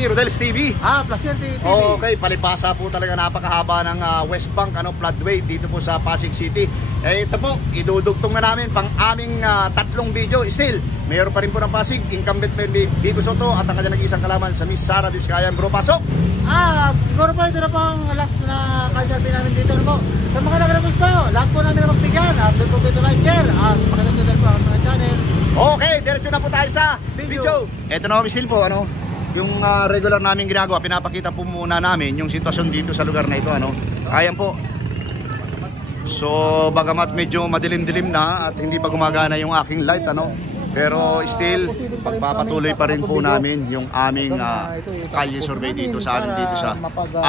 TV, Rodel's TV. Placer TV. Okay, palibasa po talaga, napakahaba ng West Bank floodway dito po sa Pasig City. Ito po, idudugtong na namin pang aming tatlong video. Still, mayroon pa rin po ng Pasig, incumbent Vico Soto at ang kanyang nag-iisang kalaban sa Miss Sara Vizcayan. Bro, pasok! Siguro po ito na po ang last na kalsati namin dito na po. Sa mga nag-request po, lahat po namin na magbigyan. Upload po dito like, share. At magandang po ang mga channel. Okay, diretso na po tayo sa video. Ito na misil po, yung regular namin ginagawa, pinapakita po muna namin yung sitwasyon dito sa lugar na ito, Ayan po. So, bagamat medyo madilim-dilim na at hindi pa gumagana yung aking light, pero still, pagpapatuloy pa rin po namin yung aming kalye survey dito sa amin, dito sa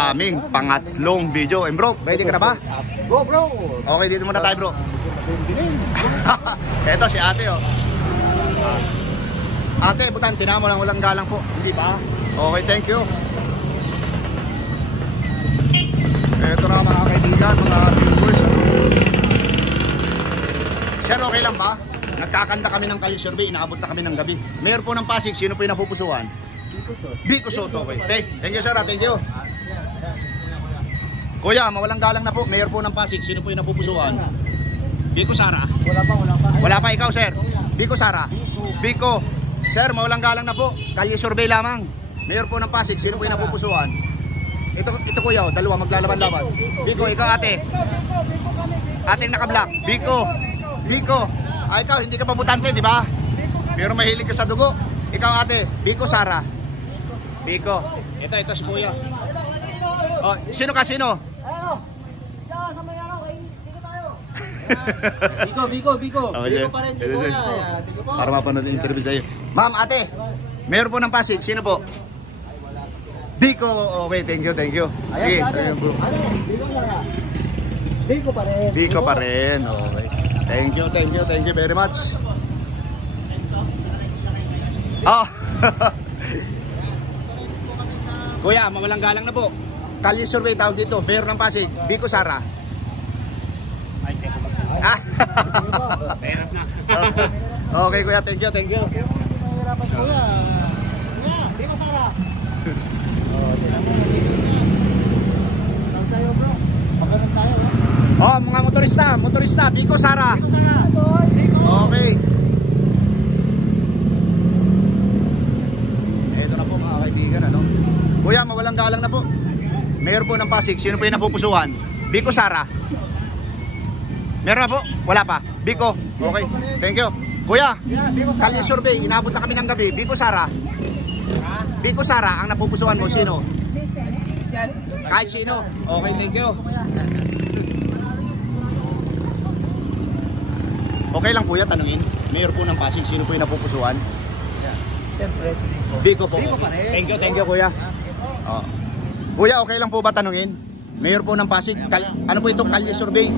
aming pangatlong video. Bro, ready ka na ba? Go, bro! Okay, dito muna tayo, bro. Ito si ate, Ate, butan, tinamo lang, walang galang po. Hindi pa? Okay, thank you. Ito na mga kaibigan, mga viewers. Sir, okay lang ba? Nagkakanda kami ng kalye survey, inaabot na kami ng gabi. Mayor po ng Pasig, sino po yung napupusuan? Vico Soto. Okay. Thank you, sir. Thank you. Kuya, mawalang galang na po. Mayor po ng Pasig, sino po yung napupusuan? Vico Sara. Wala pa ikaw, sir. Vico Sara. Vico. Sir, mawalang galang na po. Kalye survey lamang. Mayor po ng Pasig, sino po yung napupusuan? Ito kuya, dalawa maglalaban-laban. Vico, ikaw ate. Ating naka-black. Vico. Ikaw, hindi ka pa butante, di ba? Pero mahilig ka sa dugo. Ikaw ate, Vico Sara. Vico. Ito si kuya. Oh, sino ka, sino? Biko. Biko pa rin. Para mapanood yung interview sa'yo. Ma'am, ate, mayor po ng Pasig, sino po? Biko. Okay, thank you. Sige, bro. Biko pa rin. Okay. Thank you very much. Kuya, mawalang galang na po. Kalye survey tawag dito, mayor ng Pasig, Vico Sara. Okay kuya, thank you. Mga motorista, Vico Sara. Okay. Ito na po mga kaibigan, Kuya, mawalang galang na po. Mayor po ng Pasig, sino po yung napupusuhan? Vico Sara. Meron na po? Wala pa? Vico? Okay, thank you. Kuya, kalye survey, inabot na kami ng gabi. Vico Sara ang napupusuhan mo, sino? Kahit sino? Okay, thank you. Okay lang kuya, tanungin. Mayor po ng Pasig, sino po yung napupusuhan? Siyempre, Vico po. Thank you kuya. Kuya, okay lang po ba tanungin? Mayor po ng Pasig, ano po itong kalye survey?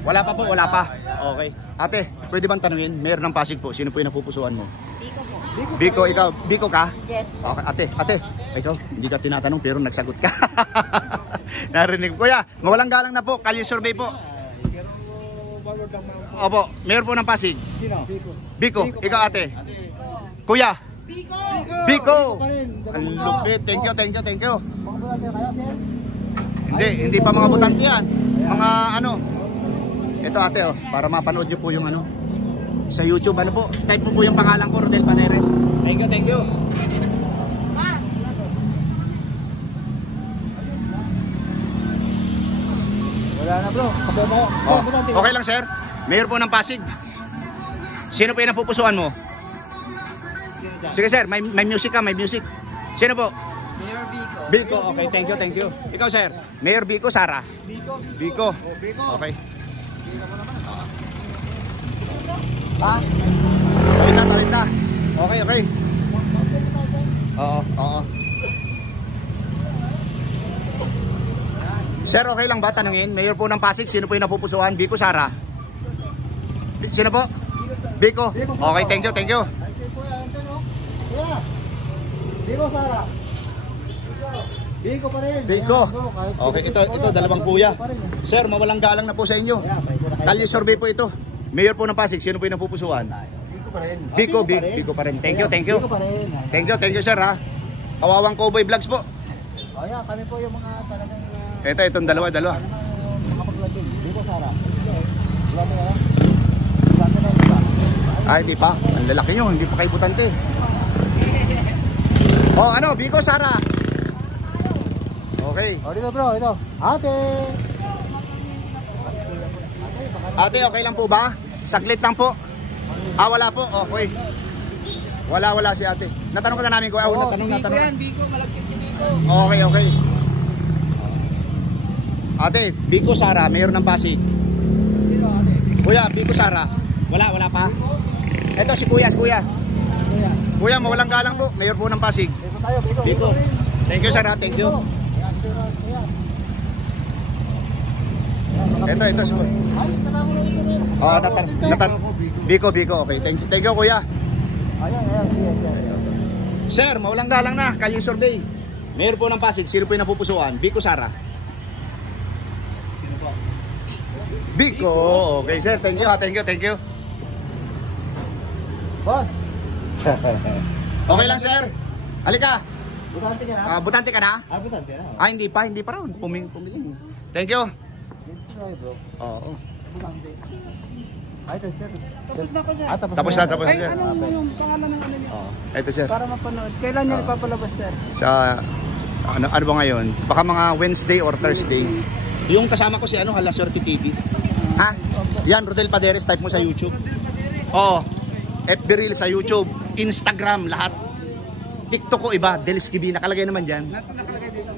Wala pa po, wala pa. Okay. Ate, pwede bang tanungin? Mayor ng Pasig po, sino po yung napupusuhan mo? Vico po. Vico, ikaw? Vico ka? Yes. Okay, ate, ikaw, hindi ka tinatanong pero nagsagot ka. Narinig. Kuya, mawalang galang na po, kalye survey po. Opo, mayor po ng Pasig. Sino? Vico, ikaw ate. Kuya? Vico. Ang lupit. Thank you. Hindi pa mga butante yan. Mga ito ate, para mapanood nyo po yung sa YouTube, type mo po yung pangalan ko, Rodel Paneres. Thank you. Wala na bro. Okay lang sir. Mayor po ng Pasig, sino po yung napupusuan mo? Sige sir, may music ka, may music. Sino po? Mayor Vico, okay, thank you. Ikaw sir, Mayor Vico Sara. Vico. Okay. Tawid na. Okay. Oo. Sir, okay lang ba tanungin? Mayor po ng Pasig, sino po yung napupusuan? Vico Sara. Sino po? Vico. Okay, thank you. Vico Sara. Vico pa rin. Vico. Okay, ito dalawang kuya. Sir, mawalang galang na po sa inyo. Kalye survey po ito. Mayor po ng Pasig, sino po yung napupusuan? Vico pa rin. Vico pa rin. Thank you. Vico pa rin. Thank you sir ha. Kawawang Cowboy Vlogs po. Oh, yeah, kami po yung mga talagang Itong dalawa. makapaglagay. Biko Sara. Ay, hindi pa. Ang lalaki nyo, hindi pa kayo butante. Oh, ano, Biko Sara. Okay. Oh, dito bro, ito. Ate. Ate, okay lang po ba? Saglit lang po. Wala po. Okay. Wala si ate. Natanong ko na namin ko. Natanong. Biko, malagkit si Biko. Okay. Ate, Biko Sara, mayor ng Pasig. Sino ate? Kuya, Biko Sara. Wala pa. Ito si Kuya. Kuya, mawalang galang po. Mayor po ng Pasig. Biko tayo, Biko. Biko. Thank you, sir. Thank you. Ito. Ay, tatawag na ito. Biko. Okay. Thank you, kuya. Ayan. Sir, mawalang galang na. Kalye survey. Mayor po ng Pasig. Sino po yung napupusuan? Biko Sara. Sino po? Biko. Okay, sir. Thank you. Boss. Okay lang, sir. Halika. Butante ka na? Butante ka na? Butante na. Hindi pa raw. Pumili. Thank you. Ay, bro. Oo. Butante. Ay, ito, sir. Tapos na po, sir. Tapos na, Ay, sir. anong yung pangalan ng ano niya? Ito, sir. Para mapanood. Kailan niya ipapalabas, sir? Sa ano ba ngayon? Baka mga Wednesday or Thursday. Yung kasama ko si La Suerte TV. Ha? Yan, Rodel Paderes, type mo sa YouTube. FB Reel sa YouTube, Instagram, lahat. TikTok ko iba, Delis Kibi, nakalagay naman dyan.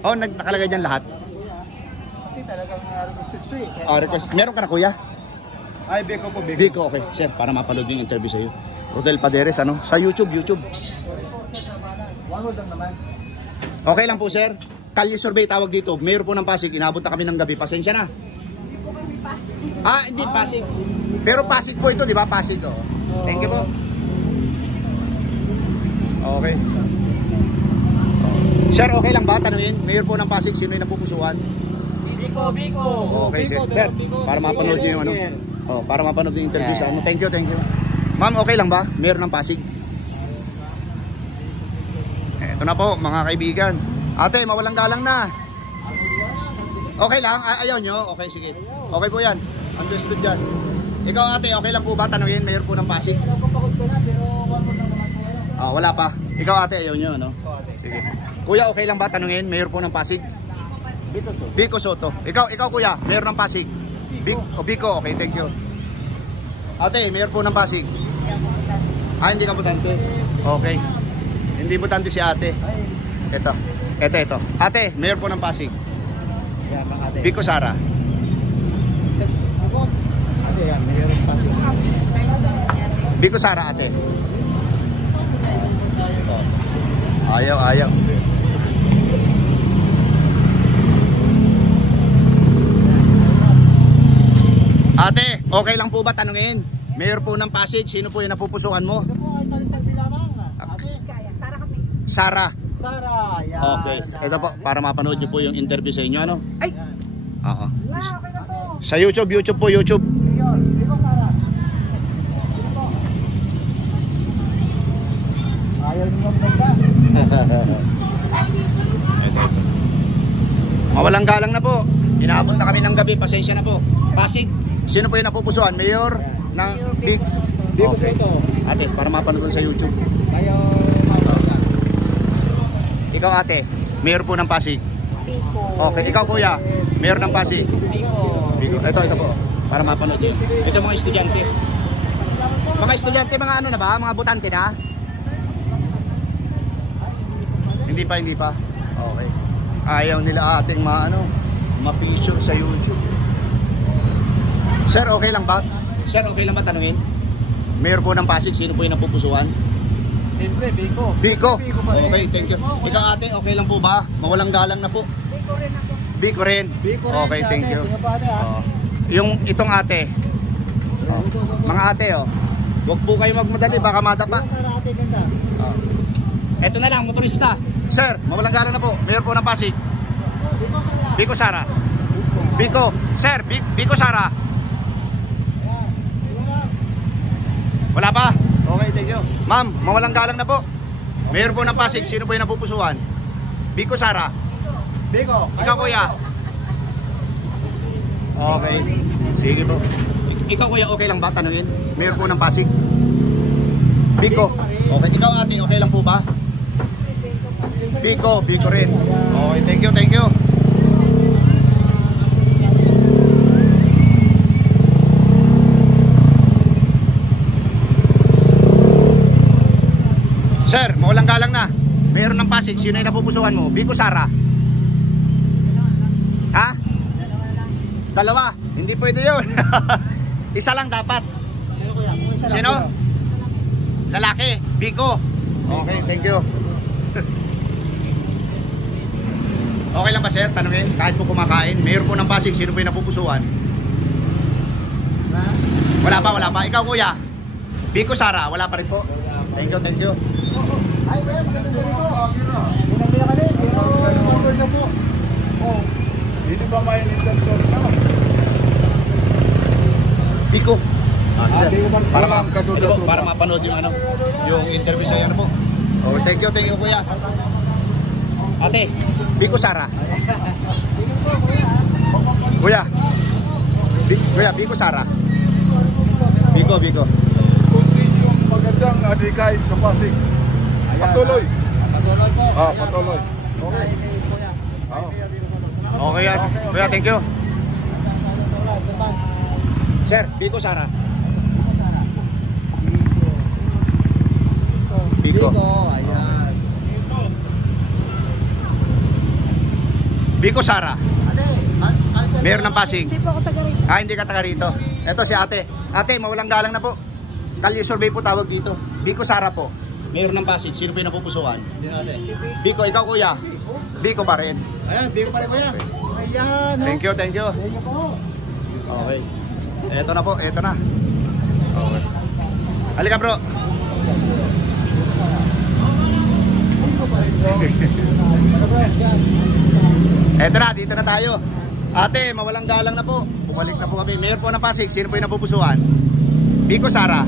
Nakalagay dyan lahat. Kasi talagang request eh. Request. Meron ka na, kuya? Ay, Biko po, Biko, okay. Sir, para mapanood yung interview sa'yo. Rodel Paderes, sa YouTube. One word lang naman. Okay lang po, sir. Kalye survey tawag dito. Mayor po ng Pasig, inabot na kami ng gabi. Pasensya na. Hindi Pasig. Pero Pasig po ito, di ba? Pasig, Thank you po. Okay. Sir, okay lang ba? Tanungin. Mayor po ng Pasig, sino yung napupusuan? Biko. Okay, sir. Sir, para mapanood niyo yung para mapanood yung interview sa Thank you. Ma'am, okay lang ba? Mayor ng Pasig. Ito na po, mga kaibigan. Ate, mawalang galang na. Okay lang? Ayaw nyo? Okay, sige. Okay po yan. Understood yan. Ikaw, ate, okay lang po ba? Tanungin, Mayor po ng Pasig. Napapagod ko na, pero one word lang naman po. Wala pa. Ikaw, ate, ayaw nyo, no? Sige. Kuya, okay lang ba? Tanungin, Mayor po ng Pasig. Biko Soto. Ikaw kuya, Mayor ng Pasig. Biko, okay, thank you. Ate, Mayor po ng Pasig. Hindi ka butante. Okay. Hindi butante si ate. Ito. Ate, Mayor po ng Pasig. Yan, ate. Biko Sara. Sagot. Ate, yan, Mayor ng Pasig. Biko Sara, ate. Ayaw. Ate, okay lang po ba tanungin? Mayor po ng Pasig, sino po yung napupusuan mo? Ito po, ay talisalbi lamang. Ate. Sara kami. Sara. Yan. Okay. Ito po, para mapanood nyo po yung interview sa inyo, ano? Ay! Oo. Okay na po. Sa YouTube po, YouTube. Biko Sara. Sino po? Ayaw niyo mag-vlog. Mawalang galang na po. Inaabot na kami ng gabi, pasensya na po. Pasig, sino po yung napupusuan? Mayor ng Biko Okay. Soto. Ate, para mapanood sa YouTube. Kayo, mawala. Ikaw, ate, Mayor po ng Pasig. Biko. Okay, ikaw kuya, Mayor ng Pasig. Biko. Ito po, para mapanood yun. Ito mga estudyante. Mga estudyante, mga ano na ba? Mga butante na? Hindi pa. Okay. Ayaw nila ating ma-picture sa YouTube. Sir, okay lang ba? Tanungin? Mayor po ng Pasig, sino po yung napupusuan? Siyempre, Biko. Biko. pa rin. Okay, thank you. Ikaw, ate, okay lang po ba? Mawalang galang na po. Biko rin ako. Biko rin. Okay, thank you. Yung itong ate. Mga ate, huwag po kayo magmadali, baka madapa. Ito na lang, motorista. Sir, mawalang galang na po. Mayor po ng Pasig. Biko Sara. Biko. Sir, Biko Sara. Wala pa? Okay, thank you. Ma'am, mawalang galang na po. Mayor po ng Pasig, sino po yung napupusuan? Biko Sara. Biko. Ikaw kuya. Okay. Sige po. Ikaw kuya, okay lang ba tanungin? Mayor po ng Pasig. Biko. Okay, ikaw ate, okay lang po ba? Biko, Biko rin. Okay, thank you, thank you. Sir, mawalang galang na. Mayor ng Pasig, sino yung napupusuhan mo? Biko Sara. Ha? Dalawa. Hindi pwede yun. Isa lang dapat. Sino? Lalaki. Biko. Okay, thank you. Okay lang ba sir? Tanungin. Kahit po kumakain. Mayor po ng Pasig, sino po yung napupusuhan? Wala pa, wala pa. Ikaw kuya? Biko Sara, wala pa rin po. Thank you, thank you. Ay, kaya maganda rin po. Pinagbilang ka rin. Pero order na po. Hindi ba may intention na? Biko. Sir, para para mapanood yung ano, yung interview sa ano po. Oh, thank you kuya. Ate, Biko Sara. Kuya. Kuya, Biko Sara. Biko. Yung magandang adikay sa Pasig. Patuloy. Patuloy po. Patuloy. Okay, kuya. Okay, kuya, thank you. Sir, Biko Sara. Biko. Ayan. Biko Sara. Ate, Mayor ng Pasig. Hindi po ako taga rito. Hindi ka taga rito. Ito si ate. Ate, mawalang galang na po. Kalye survey po tawag dito. Biko Sara po. Mayor ng Pasig. Sino po yung napupusuan? Biko, ikaw kuya. Biko pa rin. Ayan, Biko pa rin kuya. Ayan. Thank you, thank you. Thank you po. Okay. Eto na po, eto na. Okay. Halika bro. Eto na, dito na tayo. Ate, mawalang galang na po. Bumalik na po kami. Mayor po ng Pasig, sino po yung napupusuan? Biko Sara.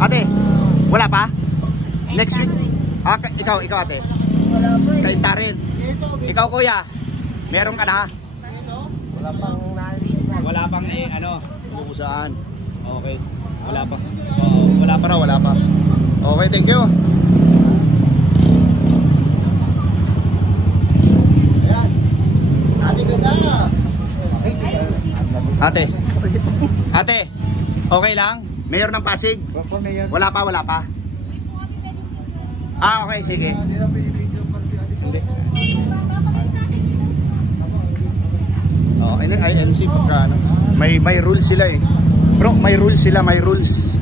Ate, wala pa? Next week? Ikaw ate. Wala po eh. Kay Tarin. Ikaw kuya, meron ka na? Wala pang narinig. Wala pang napupusuan. Okay. Wala pa. Wala pa raw, wala pa. Okay, thank you. Ayan. Ate, ganda. Ate, okay lang? Mayor ng Pasig? Wala pa, wala pa. Okay, sige. Hindi na pinipidyo pa si Ate. Oh, ini INC pagka ano. May rules sila eh. Bro, may rules sila, may rules.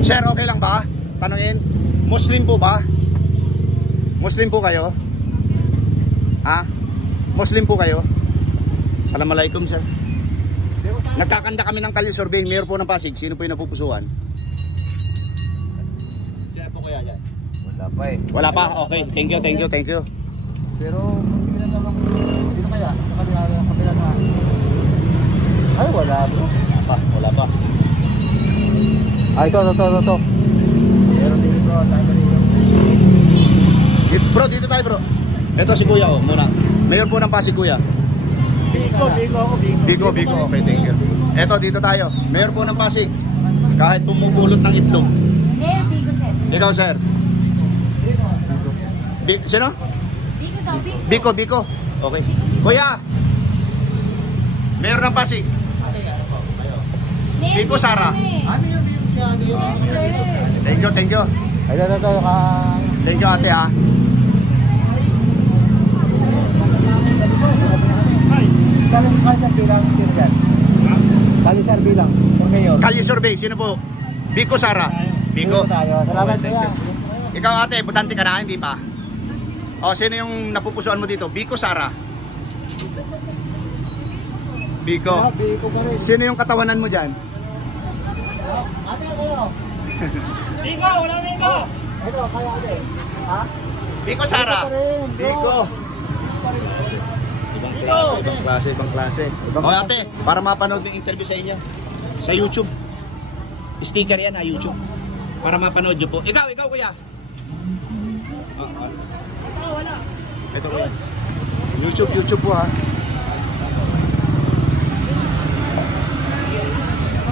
Sir, okay lang ba? Tanungin. Muslim po ba? Muslim po kayo? Ha? Muslim po kayo? Assalamualaikum sir. Nagkakanda kami ng kalye survey. Mayor po ng Pasig. Sino po yung napupusuan? Sino po kaya dyan? Wala pa eh. Wala pa? Okay. Thank you, thank you, thank you. Pero, hindi na lang ako. Dito kaya? Sa kabila na. Ay, wala bro. Wala pa. Ay, ito. Meron din bro. Tayo dito. Bro, dito tayo bro. Ito si kuya oh, muna. Mayor po ng Pasig kuya. Biko. Okay, thank you. Ito, dito tayo. Mayor po ng Pasig. Kahit pumupulot ng itlog. Mayor Bigo sir. Ikaw sir. Sino? Bigo daw, Bigo. Biko. Okay. Kuya. Mayor ng Pasig. Mayor Biko Sara. Ano yung views niya? Thank you, thank you. Ay, ito. Thank you ate ha. Kalisar bilang, Mayor. Kalye survey, sino po? Biko Sara. Biko. Salamat Okay, thank kuya. you. Ikaw ate, butante ka na, hindi pa? O, sino yung napupusuan mo dito? Biko Sara. Biko. Biko pa rin. Sino yung katawanan mo dyan? Ate, kuya. Wala Bigo. Ito, kaya ate. Ha? Biko Sara. Biko. Ibang klase. O ate, para mapanood yung interview sa inyo. Sa YouTube. Sticker yan ha, YouTube. Para mapanood nyo po. Ikaw kuya. Ito po yan. YouTube po ha.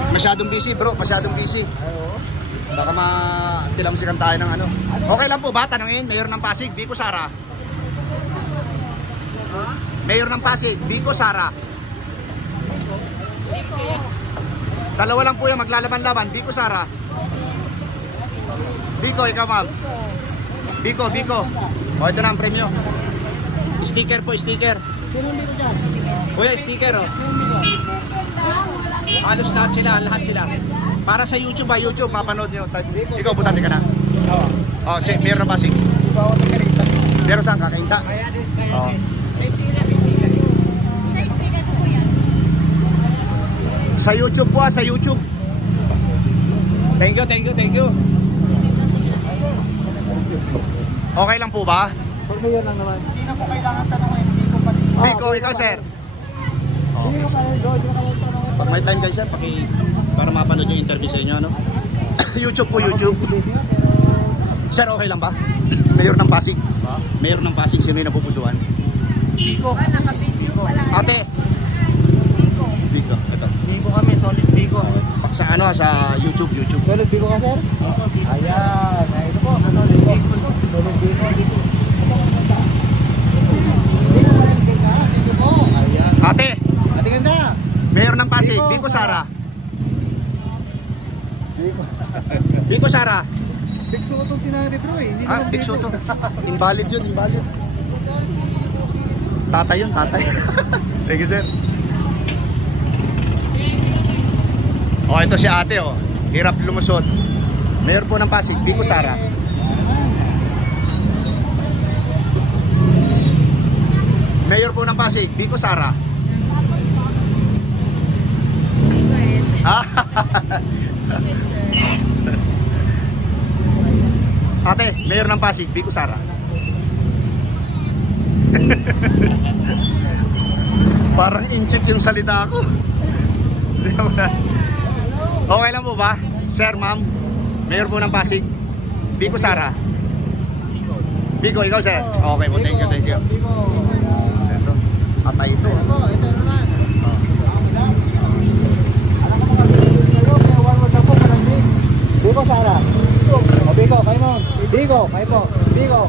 Masyadong busy bro, masyadong busy. Baka matilamsikan tayo ng ano. Okay lang po ba? Tanungin, Mayor ng Pasig, Vico Sara. Mayor ng Pasig, Vico Sara. Dalawa lang po yan, maglalaban-laban. Vico Sara. Vico, ikaw ma'am. Vico. O, ito na ang premyo. Sticker po, sticker. Kuya, sticker o. Halos lahat sila. Para sa YouTube ba? YouTube, mapanood nyo. Ikaw, butante ka na. O, Mayor ng Pasig. Pero saan ka? Kainta? O. Sa YouTube po sa YouTube. Thank you. Okay lang po ba? Pag mayor lang naman. Hindi na po kailangan tanongin. Vico, ikaw sir. Hindi mo kaya tanongin. Pag may time guys sir, para mapanood yung interview sa inyo, ano? YouTube po, YouTube. Sir, okay lang ba? Mayor ng Pasig. Mayor ng Pasig, sino yung napupusuan? Vico. Ate. Vico, ito. Vico kami, solid Vico. Sa ano, sa YouTube. Solid Vico ka, sir? Ayan. Ito po, solid Vico. Solid Vico. Ate. Ate ganda. Mayor ng Pasig, Vico Sara. Vico Sara. Big Soto sinabi bro eh. Big Soto. Invalid yun, invalid. Tatay yun, tatay. Thank you, sir. Oh, ito si ate, oh. Hirap lumusot. Mayor po ng Pasig, Vico Sara. Mayor po ng Pasig, Vico Sara. Ate, Mayor ng Pasig, Vico Sara. Parang in-check yung salita ko. Okay lang po ba? Sir, ma'am, Mayor po ng Pasig, Vico Sara. Vico, ikaw sir. Okay po, thank you. Ito, atay ito. Ito naman. Vico Sara. Vico, kayo mo. Vico, kayo po. Vico,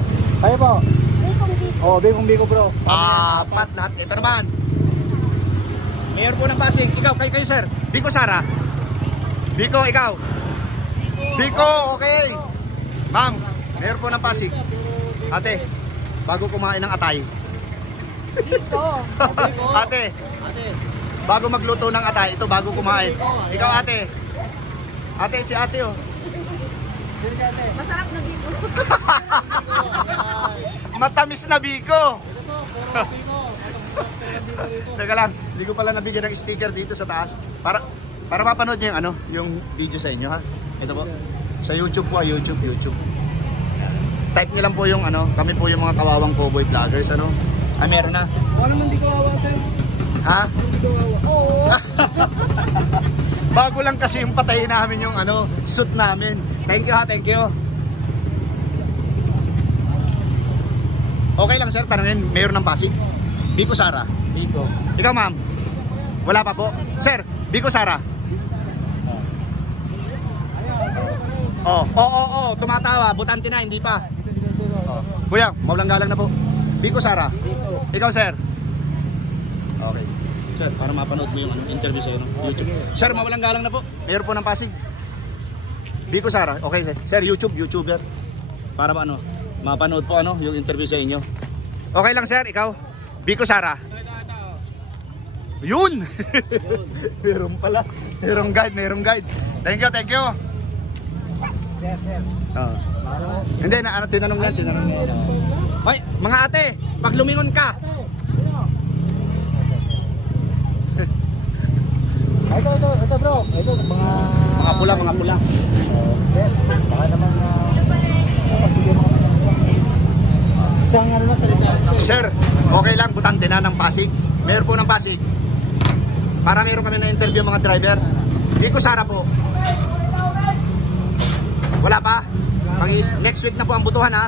kayo po. Oh, Vico bro. Apat lahat. Ito naman. Mayor po ng Pasig. Ikaw, kayo sir. Vico Sara. Vico, ikaw. Vico, okay. Ma'am, Mayor po ng Pasig. Ate, bago kumain ng atay. Vico. Ate, bago magluto ng atay, ito bago kumain. Ikaw ate. Ate, si ate oh. Masarap na Vico. Matamis na Vico. Teka lang, hindi ko pala nabigyan ng sticker dito sa taas. Para mapanood niyo yung ano, yung video sa inyo ha. Ito po. Sa YouTube po, YouTube. Type niyo lang po yung ano, kami po yung mga kawawang cowboy vloggers ano. Meron na. Wala naman di kawawa, sir. Ha? Di kawawa. Oo. Bago lang kasi yung patayin namin yung ano, suit namin. Thank you ha, thank you. Okay lang sir, tanungin, Mayor ng Pasig, Vico Sara. Vico. Ikaw ma'am, wala pa po. Sir, Vico Sara. Oo, tumatawa, butante na, hindi pa. Kuya, maulang galang na po. Vico Sara. Ikaw sir. Okay. Sir, para mapanood mo yung interview sa YouTube. Sir, mawalang galang na po. Mayor po ng Pasig, Vico Sara. Okay sir. Sir, YouTuber. Para ba ano, mapanood po ano yung interview sa inyo. Okay lang sir, ikaw. Vico Sara. Yun. Meron pala. Merong guide. Thank you. Sir. Hindi na tinanong niya. Hoy, mga ate, pag lumingon ka. Ito bro. Ito Mga pula. Sir, baka naman isang ano na salita. Sir, okay lang, butante na ng Pasig. Mayor po ng Pasig. Para meron kami na interview mga driver. Vico Sara po. Wala pa? Next week na po ang butuhan ha.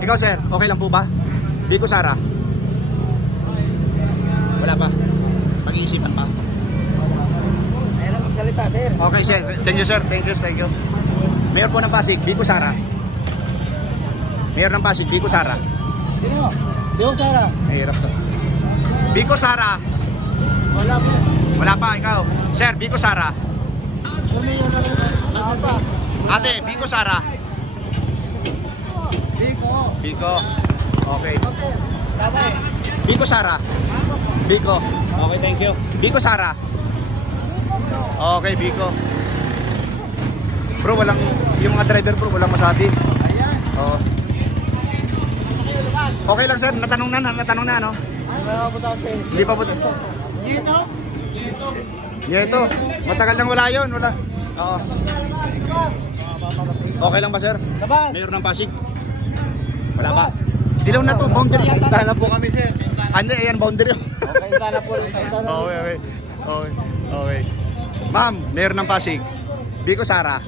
Ikaw sir, okay lang po ba? Biko Sara. Wala pa. Pag-iisipan pa. Mayroon magsalita, sir. Okay, sir. Thank you, sir. Thank you. Mayor po ng Pasig, Biko Sara. Mayor ng Pasig, Biko Sara. Sino? Biko Sara. Mahirap to. Biko Sara. Wala po. Wala pa, ikaw. Sir, Biko Sara. Wala pa. Ate, Biko Sara. Biko. Biko. Okay. Tatay. Biko Sara. Biko. Okay, thank you. Biko Sara. Okay, Biko. Bro, walang, yung mga driver bro, walang masabi. Ayan. Oo. Okay lang sir, natanong na, no? Ano po tayo, sir? Hindi pa po. Gito? Ito, matagal lang wala yun, wala. Oo. Okay lang ba sir? Labas. Mayor ng Pasig? Wala pa. Dilaw na to, boundary. Tahan na po kami, sir. Hindi, ayan, boundary. Okay, tahan na po. Okay. Ma'am, Mayor ng Pasig. Biko Sara.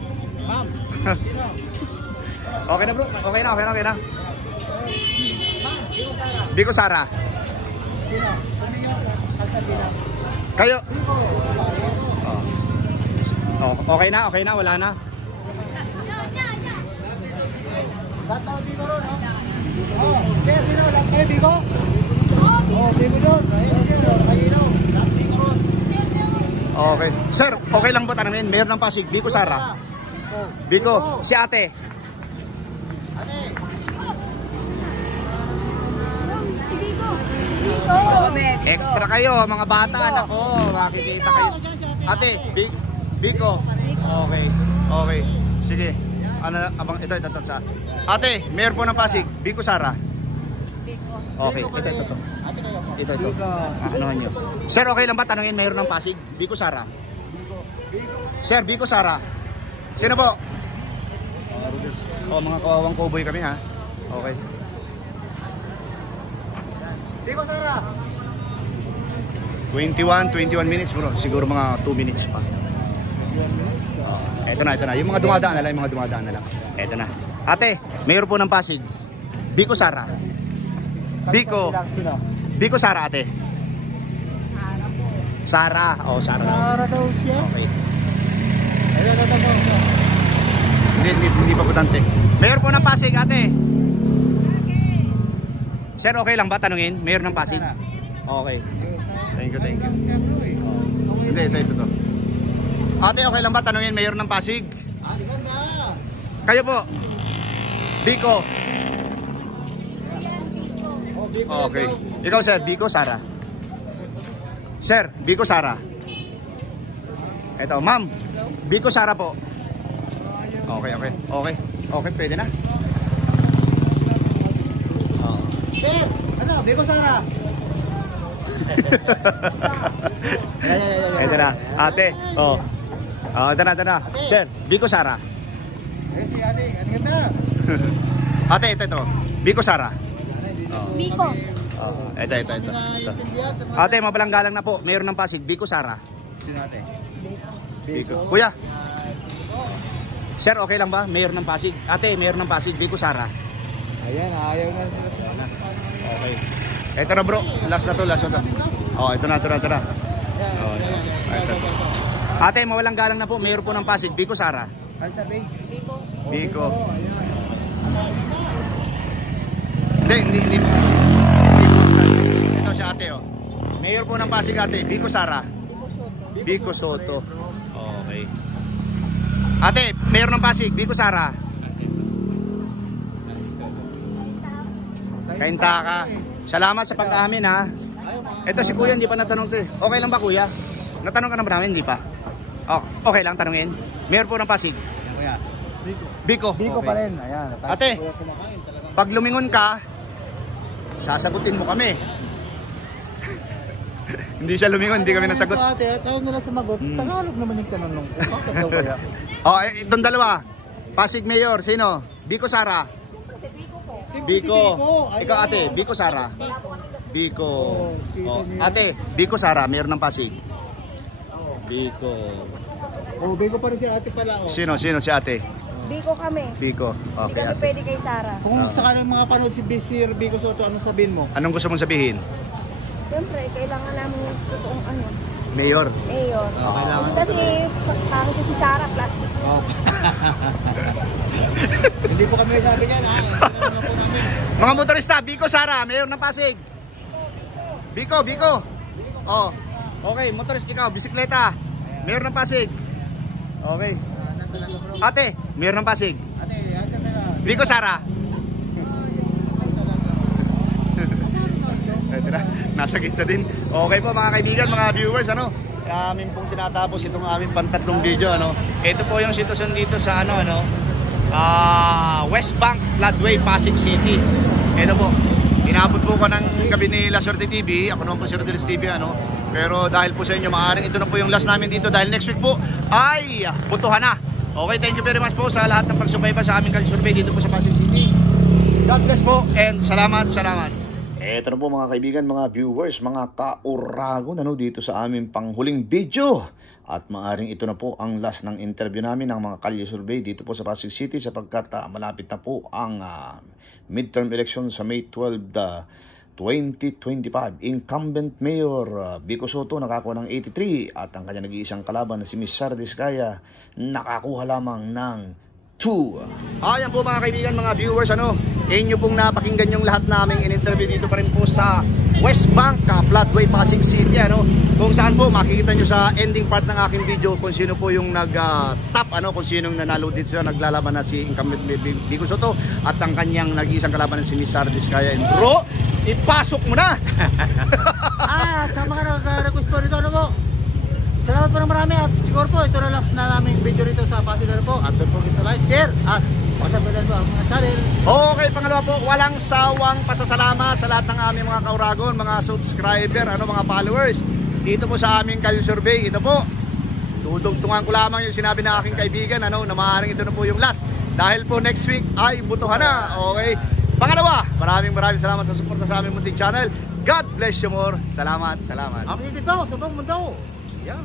Ma'am. Sino? Okay na bro, okay na. Ma'am, Biko Biko Sara. Sara. Sino? Ano yung kasabihan? Kayo. Oh, okay na, wala na. Lahat ako Biko ron, ha? Oh, sir, sino? Lahat kayo Biko? Oh, Biko doon. Ayun, sir. Ayun, lahat Biko ron. Okay. Sir, okay lang po tanongin, Mayor ng Pasig, Biko Sara. Biko, si ate. Ate. Extra kayo, mga bata. Nako, makikita kayo. Ate, Biko. Okay. Sige. Ano, abang ito sa. Ate, Mayor po ng Pasig, Biko Sara. Okay, ito. Ate kayo po. Ito. Ano nyo? Sir, okay lang ba tanungin Mayor ng Pasig, Biko Sara? Sir, Biko Sara. Sino po? Mga kawawang kuboy kami ha. Okay. Biko Sara. 21 minutes bro. Siguro mga 2 minutes pa. Ito na. Yung mga dumadaan na lang. Ito na. Ate, Mayor po ng Pasig, Biko Sara. Biko. Sino? Biko Sara ate. Sara. Oh, Sara. Sara daw siya. Okay. Ayun, ito. Hindi pa putante. Mayor po ng Pasig ate. Sir, okay lang ba tanungin? Mayor ng Pasig? Okay. Thank you. Hindi, ito. Ate, okay lang ba tanungin Mayor ng Pasig? Ganda. Kayo po. Biko. Okay. Ikaw sir, Biko Sara. Sir, Biko Sara. Ito, ma'am. Biko Sara po. Okay, pwede na. Sir, ano? Biko Sara. Ito na. Ate, ito na. Sir, Biko Sara. Si ate, ganda. Ate, ito. Biko Sara. Biko. Ito. Ate, mabalang galang na po. Mayor ng Pasig, Biko Sara. Sino ate? Biko. Kuya. Sir, okay lang ba? Mayor ng Pasig. Ate, Mayor ng Pasig, Biko Sara. Ayan, ayaw na sila. Okay. Ito na bro. Last na to. Oh, ito na. Ito. Ate, mawalang galang na po. Mayor po ng Pasig, Biko Sara. Ay sabi. Biko. Hindi. Ito si ate oh. Mayor po ng Pasig ate, Biko Sara. Biko Soto. Okay. Ate, Mayor ng Pasig, Biko Sara. Kainta ka. Salamat sa pag-amin ha. Ito si kuya, hindi pa natanong to eh. Okay lang ba kuya? Natanong ka na ba namin? Hindi pa. Oh, okay lang tanungin. Mayor po ng Pasig. Kuya. Biko. Biko Okay. pa rin. Ayan. Ate, pag lumingon ka, sasagutin mo kami. Hindi siya lumingon, hindi kami nasagot. Ate, tayo nila sumagot. Tagalog naman yung tanong ko. Bakit daw kaya? Oh, itong dalawa. Pasig Mayor, sino? Biko Sara. Biko. Ikaw ate, Biko Sara. Biko. Oh, ate, Biko Sara, Mayor ng Pasig. Biko. Oh, Biko pa rin si ate pala. Oh. Sino si ate? Biko kami. Biko. Hindi Okay, kami ate. pwede kay Sara. Kung sakaling mga panood si Sir Biko Soto, ano sabihin mo? Anong gusto mong sabihin? Siyempre, kailangan namin yung totoong ano, Mayor. mayor. kailangan Hindi kasi, pangit si Sara, plastic. Hindi po kami sabi niyan, ha? Ito na po namin. Mga motorista, Biko Sara, Mayor ng Pasig. Biko, Biko. Oh. Okay, motorista ikaw, bisikleta. Mayor ng Pasig. Okay. Ate, Mayor ng Pasig. Ate, ate pera. Biko Sara. Ito na, nasa gitsa din. Okay po mga kaibigan, mga viewers, ano? Amin pong tinatapos itong aming pantatlong video, ano? Ito po yung sitwasyon dito sa West Bank, Floodway, Pasig City. Ito po. Inabot po ko ng gabi ni La Suerte TV. Ako naman po si Rodelis TV, ano? Pero dahil po sa inyo, maaaring ito na po yung last namin dito dahil next week po ay butuhan na. Okay, thank you very much po sa lahat ng pagsubaybay sa aming Kalye Survey dito po sa Pasig City. God bless po and salamat, salamat. Ito na po mga kaibigan, mga viewers, mga kauragon, ano, dito sa aming panghuling video. At maaring ito na po ang last ng interview namin ng mga Kalye Survey dito po sa Pasig City sapagkat malapit na po ang midterm election sa May 12, 2025. Incumbent Mayor Biko Soto nakakuha ng 83 at ang kanya nag-iisang kalaban na si Miss Sara Diskaya nakakuha lamang ng 2. Ayan po mga kaibigan, mga viewers, ano, inyo pong napakinggan yung lahat naming in-interview dito pa rin po sa West Bank, Floodway, Pasig City, ano, kung saan po makikita nyo sa ending part ng aking video kung sino po yung nag-top, ano, kung sino yung nanalo dito sa naglalaban na si incumbent Biko Soto at ang kanyang nag-iisang kalaban na si Miss Sara Diskaya. And bro, ipasok mo na! Sa mga nag-request po rito, ano po? Salamat po ng marami at siguro po ito na last na naming video rito sa Pasig po. At don't forget to like, share at pasabilan po ang mga channel. Okay, pangalawa po, walang sawang pasasalamat sa lahat ng aming mga kauragon, mga subscriber, ano, mga followers. Dito po sa aming Kalye Survey, ito po. Tudugtungan ko lamang yung sinabi ng aking kaibigan, ano, na maaaring ito na po yung last. Dahil po next week ay butuhan na. Okay. Pangalawa, maraming salamat sa suporta sa aming munting channel. God bless you more. Salamat, salamat. Ang higit po sa buong mundo. Yeah.